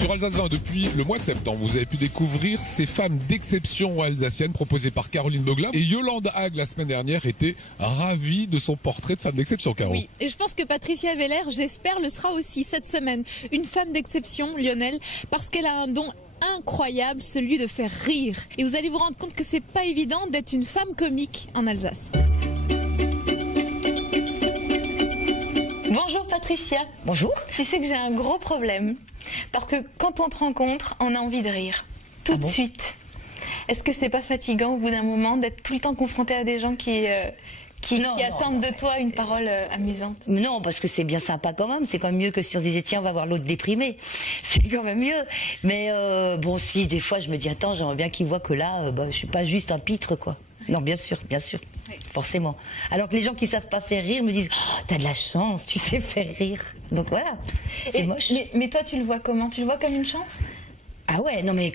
Sur Alsace 20, depuis le mois de septembre, vous avez pu découvrir ces femmes d'exception alsaciennes proposées par Caroline Beuglin. Et Yolande Hague, la semaine dernière, était ravie de son portrait de femme d'exception, Caro. Oui, et je pense que Patricia Veller, j'espère, le sera aussi cette semaine. Une femme d'exception, Lionel, parce qu'elle a un don incroyable, celui de faire rire. Et vous allez vous rendre compte que c'est pas évident d'être une femme comique en Alsace. Bonjour Patricia. Bonjour. Tu sais que j'ai un gros problème. Parce que quand on te rencontre, on a envie de rire. Tout de suite. Est-ce que c'est pas fatigant au bout d'un moment d'être tout le temps confronté à des gens qui attendent de toi une parole amusante? Non, parce que c'est bien sympa quand même. C'est quand même mieux que si on se disait tiens, on va voir l'autre déprimé. C'est quand même mieux. Mais bon, si des fois je me dis attends, j'aimerais bien qu'ils voient que là, je suis pas juste un pitre quoi. Non, bien sûr, oui. Forcément. Alors que les gens qui savent pas faire rire me disent oh, t'as de la chance, tu sais faire rire. Donc voilà, c'est moche. Mais toi, tu le vois comment? Tu le vois comme une chance? Ah ouais, non mais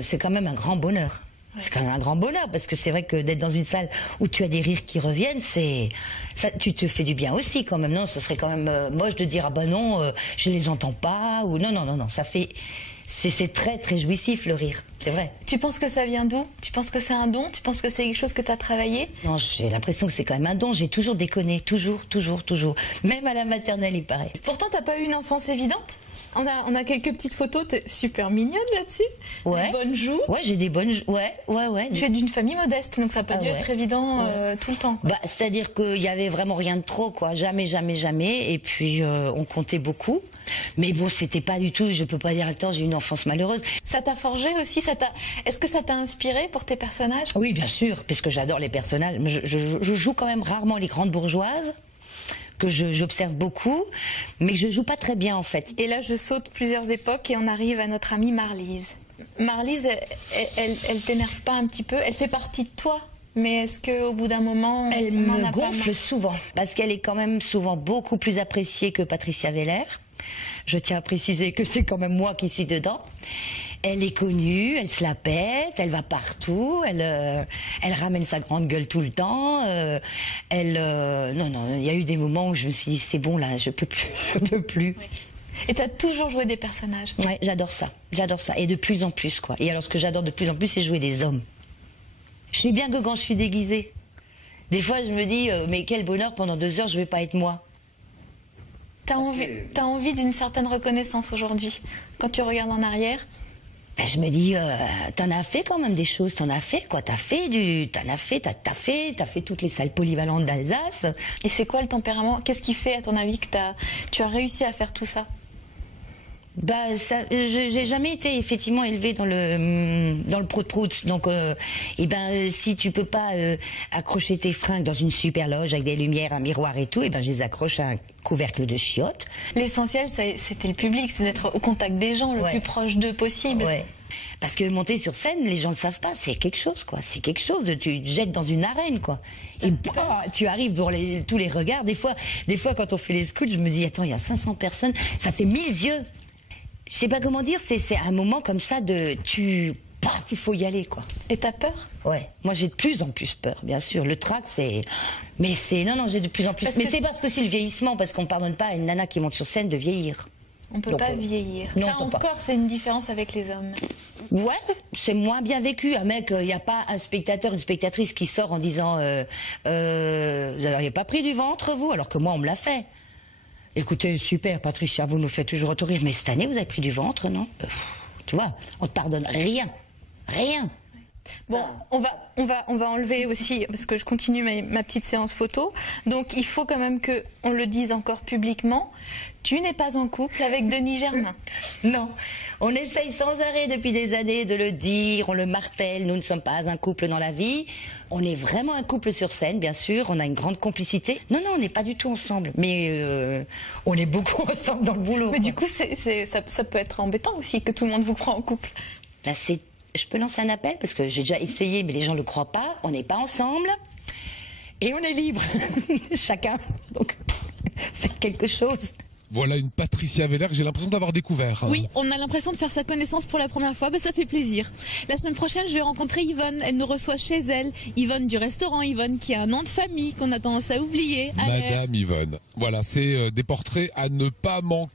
c'est quand même un grand bonheur. Ouais. C'est quand même un grand bonheur parce que c'est vrai que d'être dans une salle où tu as des rires qui reviennent, tu te fais du bien aussi quand même. Non, ce serait quand même moche de dire ah bah non, je les entends pas ou non, ça fait. C'est très très jouissif le rire, c'est vrai. Tu penses que ça vient d'où? Tu penses que c'est un don? Tu penses que c'est quelque chose que tu as travaillé? Non, j'ai l'impression que c'est quand même un don. J'ai toujours déconné, toujours. Même à la maternelle, il paraît. Pourtant, t'as pas eu une enfance évidente? On a quelques petites photos, t'es super mignonne là-dessus. Ouais. Des bonnes joues. Ouais, j'ai des bonnes joues. Ouais. Tu es d'une famille modeste, donc ça peut être évident tout le temps. Bah, c'est-à-dire qu'il y avait vraiment rien de trop, quoi. Jamais. Et puis, on comptait beaucoup. Mais bon, c'était pas du tout, je peux pas dire attends, j'ai eu une enfance malheureuse. Ça t'a forgé aussi? Est-ce que ça t'a inspiré pour tes personnages? Oui, bien sûr, parce que j'adore les personnages. Je joue quand même rarement les grandes bourgeoises, que j'observe beaucoup, mais je joue pas très bien en fait. Et là, je saute plusieurs époques et on arrive à notre amie Marlise. Marlise, elle t'énerve pas un petit peu? Elle fait partie de toi? Mais est-ce qu'au bout d'un moment... Elle me gonfle souvent, parce qu'elle est quand même souvent beaucoup plus appréciée que Patricia Veller. Je tiens à préciser que c'est quand même moi qui suis dedans. Elle est connue, elle se la pète, elle va partout, elle ramène sa grande gueule tout le temps. Non, il y a eu des moments où je me suis dit c'est bon là, je peux plus. Oui. Et t'as toujours joué des personnages? Ouais, j'adore ça, et de plus en plus quoi. Et alors ce que j'adore de plus en plus, c'est jouer des hommes. Je sais bien que quand je suis déguisée, des fois je me dis mais quel bonheur, pendant 2 heures je vais pas être moi. T'as envie d'une certaine reconnaissance aujourd'hui, quand tu regardes en arrière? Ben, je me dis, t'en as fait quand même des choses, t'as fait toutes les salles polyvalentes d'Alsace. Et c'est quoi le tempérament? Qu'est-ce qui fait, à ton avis, que tu as réussi à faire tout ça? J'ai jamais été effectivement élevée dans le prout-prout. Donc, si tu peux pas accrocher tes fringues dans une super loge avec des lumières, un miroir et tout, je les accroche à un couvercle de chiottes. L'essentiel, c'était le public, c'est d'être au contact des gens, le plus proche d'eux possible. Ouais. Parce que monter sur scène, les gens ne savent pas, c'est quelque chose, quoi. C'est quelque chose, tu te jettes dans une arène, quoi. Et tu arrives dans tous les regards. Des fois, quand on fait les scouts, je me dis, attends, il y a 500 personnes, ça fait 1000 yeux. Je sais pas comment dire, c'est un moment comme ça il faut y aller, quoi. Et t'as peur? Ouais. Moi, j'ai de plus en plus peur, bien sûr. Le trac, non, j'ai de plus en plus. Mais c'est parce que c'est le vieillissement, parce qu'on pardonne pas à une nana qui monte sur scène de vieillir. On peut pas vieillir. Non, ça encore, c'est une différence avec les hommes. Ouais, c'est moins bien vécu. Un mec, il n'y a pas un spectateur, une spectatrice qui sort en disant vous n'avez pas pris du ventre, vous? Alors que moi, on me l'a fait. Écoutez, super, Patricia, vous nous faites toujours autant rire, mais cette année, vous avez pris du ventre, non? Tu vois, on te pardonne rien. Bon, on va enlever aussi, parce que je continue ma petite séance photo. Donc, il faut quand même qu'on le dise encore publiquement. Tu n'es pas en couple avec Denis Germain. Non, on essaye sans arrêt depuis des années de le dire, on le martèle, nous ne sommes pas un couple dans la vie. On est vraiment un couple sur scène, bien sûr, on a une grande complicité. Non, on n'est pas du tout ensemble, mais on est beaucoup ensemble dans le boulot. Mais du coup, ça peut être embêtant aussi que tout le monde vous croit en couple. Là, je peux lancer un appel, parce que j'ai déjà essayé, mais les gens ne le croient pas. On n'est pas ensemble, et on est libre, chacun. Donc, faites quelque chose. Voilà une Patricia Veller que j'ai l'impression d'avoir découvert. Oui, on a l'impression de faire sa connaissance pour la première fois, ça fait plaisir. La semaine prochaine, je vais rencontrer Yvonne, elle nous reçoit chez elle. Yvonne du restaurant Yvonne, qui a un nom de famille qu'on a tendance à oublier. Madame Yvonne. Voilà, c'est des portraits à ne pas manquer.